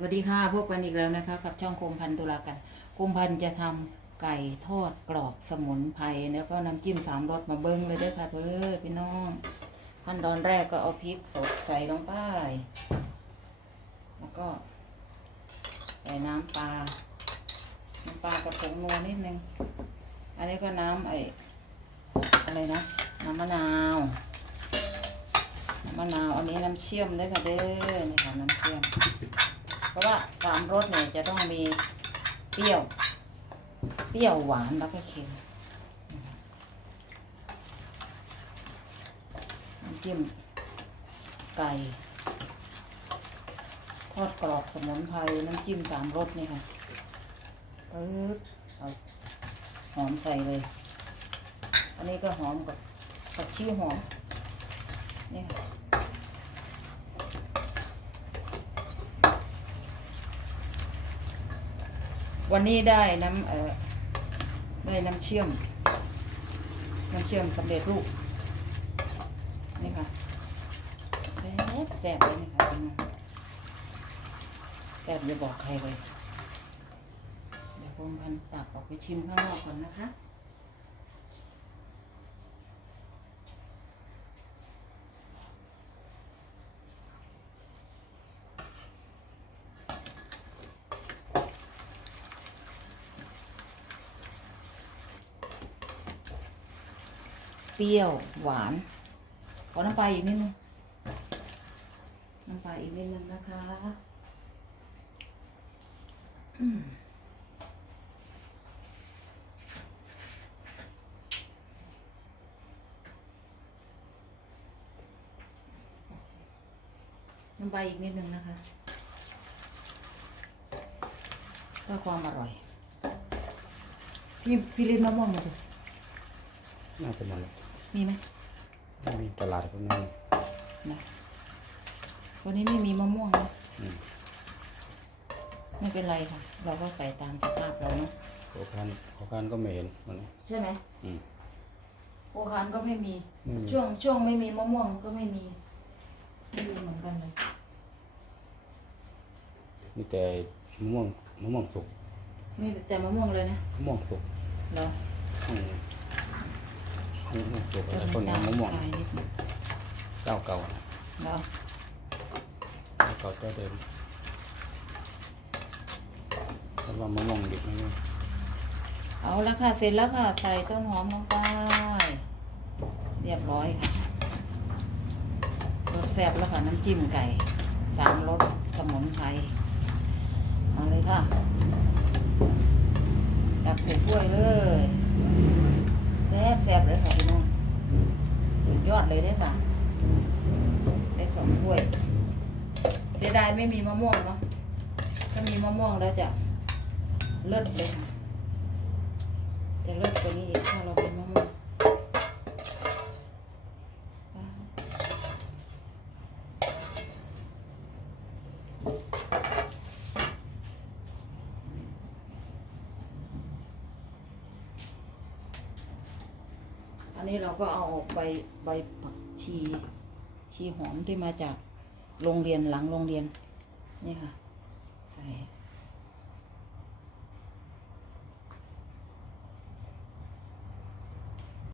สวัสดีค่ะพบกันอีกแล้วนะคะ กับช่องโคมพันตุลากันโคมพันจะทำไก่ทอดกรอบสมุนไพรแล้วก็น้ำจิ้มสามรสมาเบิ้งเลยด้อค่ะเพื่อพี่น้องขั้นตอนแรกก็เอาพริกสดใส่ลงไปแล้วก็ใส่น้ำปลาน้ำปลากับผงนัวนิดนึงอันนี้ก็น้ำไออะไรนะน้ำมะนาวน้ำมะนาวอันนี้น้ำเชื่อมด้วยค่ะเด้อนี่ค่ะน้ำเชื่อม ราะว่าสามรสเนี่ยจะต้องมีเปรี้ยว เปรี้ยวหวานแล้วก็เค็มน้ำจิ้มไก่ทอดกรอบสมุนไพรน้ำจิ้มสามรสนี่ค่ะปึ๊บเอาหอมใส่เลย อันนี้ก็หอมกับกับชิ้วหอมนี่ค่ะ วันนี้ได้น้ำเอ่อได้น้ำเชื่อม น้ำเชื่อมสำเร็จรูปนี่ค่ะแซ่บแซ่บเลยนี่ค่ะแซ่บอย่าบอกใครเลย เดี๋ยวพวงพันตักออกไปชิมข้างนอกก่อนนะคะ เปรี้ยวหวานขอน้ำปลาอีกนิดนึงน้ำปลาอีกนิดนึงนะคะน้ำปลาอีกนิดนึงนะคะเพื่อความอร่อยพี่พี่ลิ้นมะม่วงมาดูน่าจะมดแล้ว มีไหมไม่มีตลาดก็ไม่มีนะวันนี้ไม่มีมะม่วงนะอืมไม่เป็นไรค่ะ เราก็ใส่ตามสภาพเราเนาะโอคานโอคานก็ไม่เห็นมันใช่ไหมอืม โอคานก็ไม่มี ไม่มี ช่วงช่วงไม่มีมะม่วงก็ไม่มีไม่มีเหมือนกันเลยมีแต่มะม่วงมะม่วงสุกมีแต่มะม่วงเลยนะมะม่วงสุกเหรออืม มะม่วงสุกอะไรพวกนี้มะม่วงเก้าเก่านะเหรอเก้าเก่าเจ้าเดิมเพราะว่ามะม่วงดิบไม่เอาละค่ะ เสร็จแล้วค่ะ ใส่ต้นหอมลงไป เรียบร้อยค่ะรสแซ่บแล้วค่ะน้ำจิ้มไก่ สามรสสมุนไพรเอาเลยค่ะตักใส่ถ้วยเลย ซ่บแซ่เลยค่ะพี่น้องสุดยอดเลยเนี่ยค่ะ ได้สองถ้วย เสียดายไม่มีมะม่วงเนาะ ถ้ามีมะม่วงแล้วจะเลิศเลยค่ะ จะเลิศกว่านี้อีกถ้าเราเป็นมะม่วง อันนี้เราก็เอาออกใบใบผักชีชีหอมที่มาจากโรงเรียนหลังโรงเรียนนี่ค่ะ